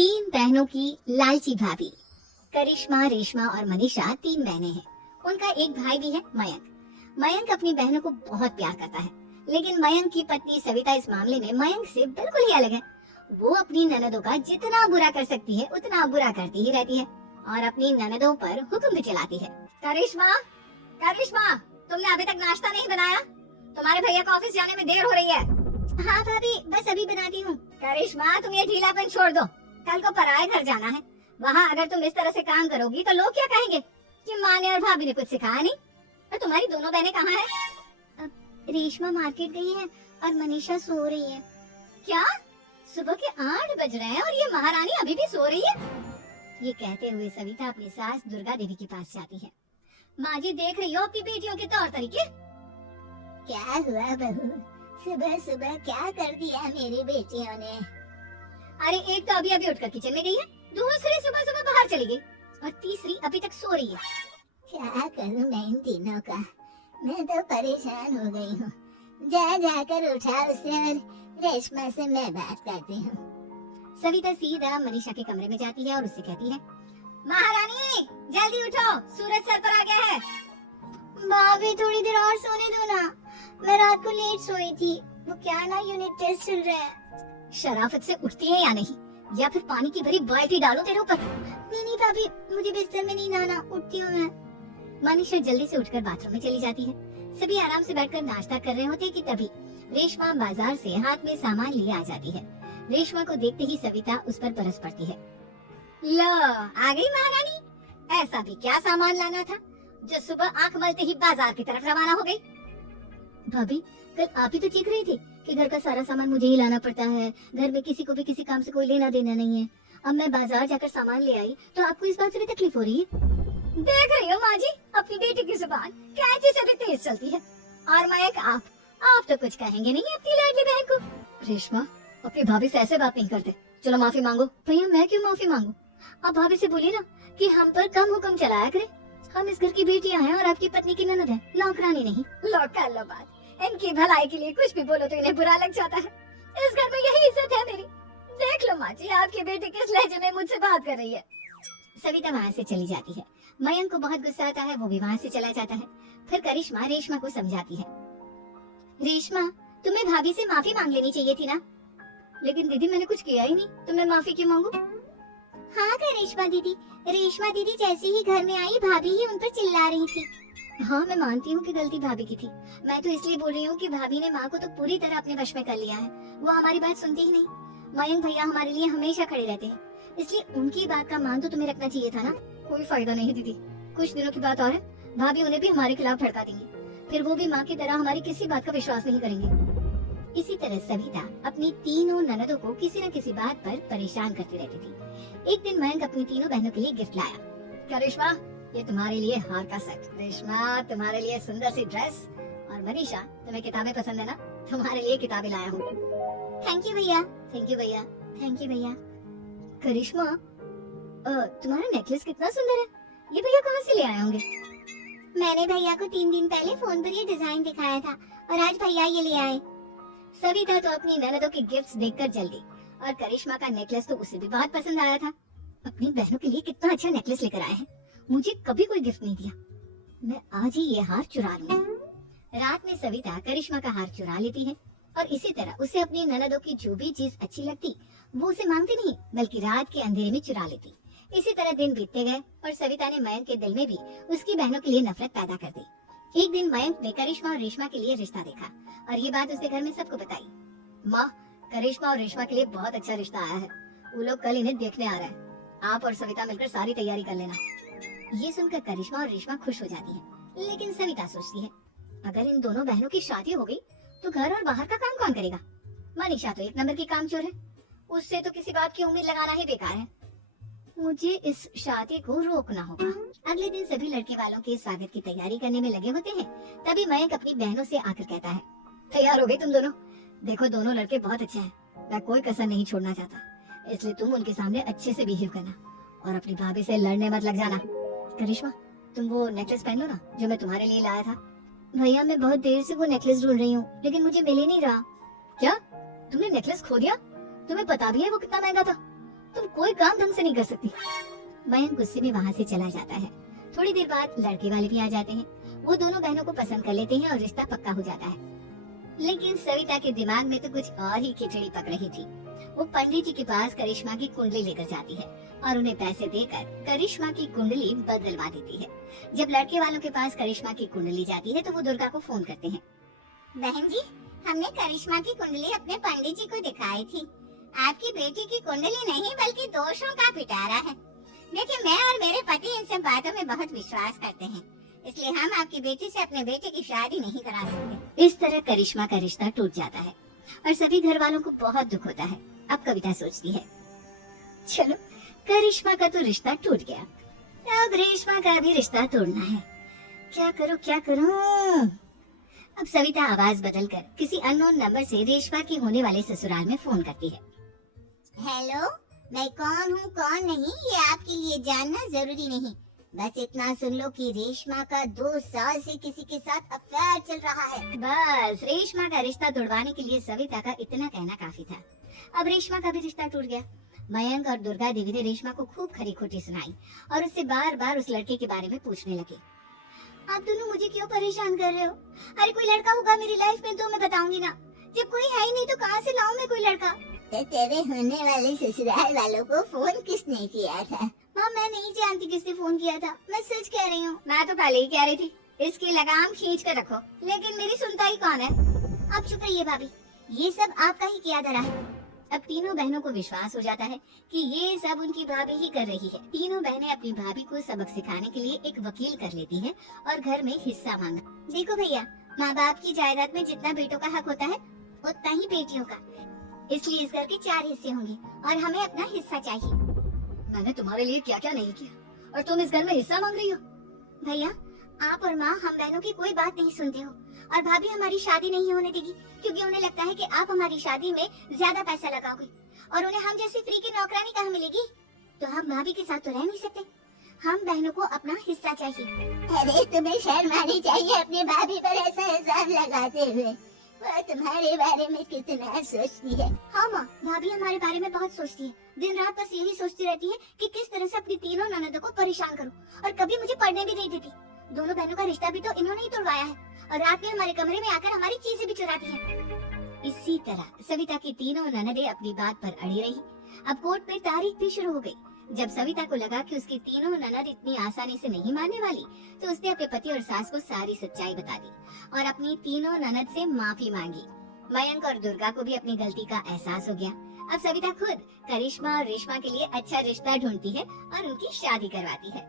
तीन बहनों की लालची भाभी। करिश्मा, रेशमा और मनीषा तीन बहनें हैं। उनका एक भाई भी है, मयंक। मयंक अपनी बहनों को बहुत प्यार करता है, लेकिन मयंक की पत्नी सविता इस मामले में मयंक से बिल्कुल ही अलग है। वो अपनी ननदों का जितना बुरा कर सकती है उतना बुरा करती ही रहती है और अपनी ननदों पर हुक्म भी चलाती है। करिश्मा, करिश्मा, तुमने अभी तक नाश्ता नहीं बनाया? तुम्हारे भैया को ऑफिस जाने में देर हो रही है। हाँ भाभी, बस अभी बनाती हूँ। करिश्मा, तुम ये ढीलापन छोड़ दो। कल को पराये घर जाना है। वहाँ अगर तुम इस तरह से काम करोगी तो लोग क्या कहेंगे कि माँ ने और भाभी ने कुछ सिखाया नहीं। और तुम्हारी दोनों बहनें कहाँ हैं? रेशमा मार्केट गई है और मनीषा सो रही है। क्या? सुबह के 8 बज रहे हैं और ये महारानी अभी भी सो रही है? ये कहते हुए सविता अपनी सास दुर्गा देवी के पास जाती है। माँ जी, देख रही हो अपनी बेटियों के तौर तरीके? क्या हुआ बहू, सुबह सुबह क्या कर दिया मेरी बेटियों ने? अरे एक तो अभी अभी उठकर किचन में गई है, दूसरी सुबह सुबह बाहर चली गई और तीसरी अभी तक सो रही है। क्या करूं मैं इन तीनों का, मैं तो परेशान हो गई हूँ। जा जाकर उठा उसे और रेशमा से मैं बात करती हूँ। सविता सीधा मनीषा के कमरे में जाती है और उससे कहती है, महारानी जल्दी उठो, सूरज सर पर आ गया है। भाभी थोड़ी देर और सोने दो ना, मैं रात को लेट सोई थी। वो क्या ना यूनिट टेस्ट चल रहा है। शराफत से उठती है या नहीं, या फिर पानी की भरी बाल्टी डालो तेरे ऊपर। नहीं भाभी, मुझे बिस्तर में नहीं नहाना, उठती हूँ मैं। मनीषा जल्दी से उठकर बाथरूम में चली जाती है। सभी आराम से बैठकर नाश्ता कर रहे होते कि तभी रेशमा बाजार से हाथ में सामान लिए आ जाती है। रेशमा को देखते ही सविता उस पर बरस पड़ती है। लो, आ गई महारानी। ऐसा भी क्या सामान लाना था जो सुबह आंख मलते ही बाजार की तरफ रवाना हो गई? भाभी, कल आप ही तो चीख रही थी कि घर का सारा सामान मुझे ही लाना पड़ता है, घर में किसी को भी किसी काम से कोई लेना देना नहीं है। अब मैं बाजार जाकर सामान ले आई तो आपको इस बात से भी तकलीफ हो रही है? देख रही हो माँ जी, अपनी बेटी की जुबान कैंची से भी तेज चलती है। और मयंक, आप तो कुछ कहेंगे नहीं अपनी लाडली बहन को। रेशमा, अपनी भाभी से ऐसे बात नहीं करते। चलो माफी मांगो। भैया, मैं क्यों माफी मांगू? आप भाभी से बोलिए ना कि हम पर कम हुक्म चलाया करे। हम इस घर की बेटियां हैं और आपकी पत्नी की ननद है, नौकरानी नहीं। लो कर लो बात, इनकी भलाई के लिए कुछ भी बोलो तो इन्हें बुरा लग जाता है। इस घर में यही इज्जत है मेरी। देख लो माँ जी, आपकी बेटी किस लहजे में मुझसे बात कर रही है। सविता वहाँ से चली जाती है। मयंक को बहुत गुस्सा आता है, वो भी वहाँ से चला जाता है। फिर करिश्मा रेशमा को समझाती है, रेशमा, तुम्हें भाभी से माफी मांग लेनी चाहिए थी ना। लेकिन दीदी, मैंने कुछ किया ही नहीं, तो मैं माफी क्यों मांगू? हाँ करिश्मा दीदी, रेशमा दीदी जैसे ही घर में आई भाभी ही उन पर चिल्ला रही थी। हाँ, मैं मानती हूँ कि गलती भाभी की थी। मैं तो इसलिए बोल रही हूँ कि भाभी ने माँ को तो पूरी तरह अपने वश में कर लिया है। वो हमारी बात सुनती ही नहीं। मयंक भैया हमारे लिए हमेशा खड़े रहते हैं, इसलिए उनकी बात का मान तो तुम्हें रखना चाहिए था ना। कोई फायदा नहीं दीदी, कुछ दिनों की बात और है, भाभी उन्हें भी हमारे खिलाफ भड़का देंगी। फिर वो भी माँ की तरह हमारी किसी बात का विश्वास नहीं करेंगे। इसी तरह सविता अपनी तीनों ननदों को किसी न किसी बात पर परेशान करती रहती थी। एक दिन मयंक अपनी तीनों बहनों के लिए गिफ्ट लाया। क्या रेशमा, ये तुम्हारे लिए हार का सेट। रेशमा, तुम्हारे लिए सुंदर सी ड्रेस। और मनीषा, तुम्हें किताबें पसंद है ना, तुम्हारे लिए किताबें लाया हूँ। थैंक यू भैया, थैंक यू भैया, थैंक यू भैया। करिश्मा, तुम्हारा नेकलेस कितना सुंदर है, ये भैया कहाँ से ले आए होंगे? मैंने भैया को 3 दिन पहले फोन पर ये डिजाइन दिखाया था और आज भैया ये ले आए। सविता तो अपनी ननदों के गिफ्ट्स देखकर जल गई और करिश्मा का नेकलेस तो उसे भी बहुत पसंद आया था। अपनी बहनों के लिए कितना अच्छा नेकलेस लेकर आए हैं, मुझे कभी कोई गिफ्ट नहीं दिया। मैं आज ही ये हार चुरा लूंगी। रात में सविता करिश्मा का हार चुरा लेती है और इसी तरह उसे अपनी ननदों की जो भी चीज अच्छी लगती वो उसे मांगती नहीं, बल्कि रात के अंधेरे में चुरा लेती। इसी तरह दिन बीतते गए और सविता ने मयंक के दिल में भी उसकी बहनों के लिए नफरत पैदा कर दी। एक दिन मयंक ने करिश्मा और रेशमा के लिए रिश्ता देखा और ये बात उसके घर में सबको बताई। माँ, करिश्मा और रेशमा के लिए बहुत अच्छा रिश्ता आया है, वो लोग कल इन्हें देखने आ रहे हैं। आप और सविता मिलकर सारी तैयारी कर लेना। ये सुनकर करिश्मा और रेशमा खुश हो जाती है, लेकिन सविता सोचती है, अगर इन दोनों बहनों की शादी हो गई तो घर और बाहर का काम कौन करेगा? मनीषा तो एक नंबर की कामचोर है, उससे तो किसी बात की उम्मीद लगाना ही बेकार है। मुझे इस शादी को रोकना होगा। अगले दिन सभी लड़के वालों के स्वागत की तैयारी करने में लगे होते हैं। तभी मयंक अपनी बहनों से आकर कहता है, तैयार हो गई तुम दोनों? देखो, दोनों लड़के बहुत अच्छे हैं, मैं कोई कसर नहीं छोड़ना चाहता, इसलिए तुम उनके सामने अच्छे से बिहेव करना और अपनी भाभी से लड़ने मत लग जाना। करिश्मा, तुम वो नेकलेस पहन लो ना जो मैं तुम्हारे लिए लाया था। भैया, मैं बहुत देर से वो नेकलेस ढूंढ रही हूँ, लेकिन मुझे मिल ही नहीं रहा। क्या, तुमने नेकलेस खो दिया? तुम्हें पता भी है वो कितना महंगा था? तुम कोई काम ढंग से नहीं कर सकती। मयंक गुस्से में वहाँ से चला जाता है। थोड़ी देर बाद लड़के वाले भी आ जाते हैं। वो दोनों बहनों को पसंद कर लेते हैं और रिश्ता पक्का हो जाता है। लेकिन सविता के दिमाग में तो कुछ और ही खिचड़ी पक रही थी। वो पंडित जी के पास करिश्मा की कुंडली लेकर जाती है और उन्हें पैसे देकर करिश्मा की कुंडली बदलवा देती है। जब लड़के वालों के पास करिश्मा की कुंडली जाती है तो वो दुर्गा को फोन करते हैं। बहन जी, हमने करिश्मा की कुंडली अपने पंडित जी को दिखाई थी। आपकी बेटी की कुंडली नहीं बल्कि दोषों का पिटारा है। देखिए, मैं और मेरे पति इन सब बातों में बहुत विश्वास करते हैं, इसलिए हम आपकी बेटी से अपने बेटे की शादी नहीं करा सकते। इस तरह करिश्मा का रिश्ता टूट जाता है और सभी घर वालों को बहुत दुख होता है। अब कविता सोचती है, चलो करिश्मा का तो रिश्ता टूट गया, अब रेशमा का भी रिश्ता तोड़ना है। क्या करूं क्या करूं? अब सविता आवाज बदलकर किसी अननोन नंबर से रेशमा के होने वाले ससुराल में फोन करती है। हेलो, मैं कौन हूँ कौन नहीं ये आपके लिए जानना जरूरी नहीं। बस इतना सुन लो कि रेशमा का 2 साल से किसी के साथ अफेयर चल रहा है। बस रेशमा का रिश्ता तोड़वाने के लिए सविता का इतना कहना काफी था। अब रेशमा का भी रिश्ता टूट गया। मयंक और दुर्गा देवी ने रेशमा को खूब खरी खोटी सुनाई और उससे बार बार उस लड़के के बारे में पूछने लगे। आप दोनों मुझे क्यों परेशान कर रहे हो? अरे कोई लड़का होगा मेरी लाइफ में तो मैं बताऊंगी ना। जब कोई है ही नहीं तो कहाँ से लाऊं मैं कोई लड़का? तो तेरे होने वाले ससुराल वालों को फोन किसने किया था? माँ, मैं नहीं जानती किसने फोन किया था, मैं सच कह रही हूँ। मैं तो पहले ही कह रही थी इसकी लगाम खींच कर रखो, लेकिन मेरी सुनता ही कौन है? अब चुप रहिए भाभी, ये सब आपका ही किया धरा है। अब तीनों बहनों को विश्वास हो जाता है कि ये सब उनकी भाभी ही कर रही है। तीनों बहनें अपनी भाभी को सबक सिखाने के लिए एक वकील कर लेती हैं और घर में हिस्सा मांगा। देखो भैया, माँ बाप की जायदाद में जितना बेटों का हक होता है उतना ही बेटियों का, इसलिए इस घर के 4 हिस्से होंगे और हमें अपना हिस्सा चाहिए। मैंने तुम्हारे लिए क्या क्या नहीं किया और तुम इस घर में हिस्सा मांग रही हो? भैया, आप और माँ हम बहनों की कोई बात नहीं सुनते हो और भाभी हमारी शादी नहीं होने देगी क्योंकि उन्हें लगता है कि आप हमारी शादी में ज्यादा पैसा लगाओगे और उन्हें हम जैसी फ्री की नौकरानी कहाँ मिलेगी। तो हम भाभी के साथ तो रह नहीं सकते, हम बहनों को अपना हिस्सा चाहिए। अरे तुम्हें शर्म आनी चाहिए अपनी भाभी पर ऐसा इल्जाम लगाते हुए। वो तुम्हारे बारे में कितना सोचती है। हाँ माँ, भाभी हमारे बारे में बहुत सोचती है। दिन रात बस यही सोचती रहती है कि किस तरह से अपनी तीनों ननदों को परेशान करूं और कभी मुझे पढ़ने भी नहीं देती। दोनों बहनों का रिश्ता भी तो इन्होंने ही तोड़वाया है और रात में हमारे कमरे में आकर हमारी चीजें भी चुराती हैं। इसी तरह सविता की तीनों ननदें अपनी बात पर अड़ी रही। अब कोर्ट में तारीख भी शुरू हो गई। जब सविता को लगा कि उसकी तीनों ननद इतनी आसानी से नहीं मानने वाली, तो उसने अपने पति और सास को सारी सच्चाई बता दी और अपनी तीनों ननद से माफी मांगी। मयंक और दुर्गा को भी अपनी गलती का एहसास हो गया। अब सविता खुद करिश्मा और रेशमा के लिए अच्छा रिश्ता ढूंढती है और उनकी शादी करवाती है।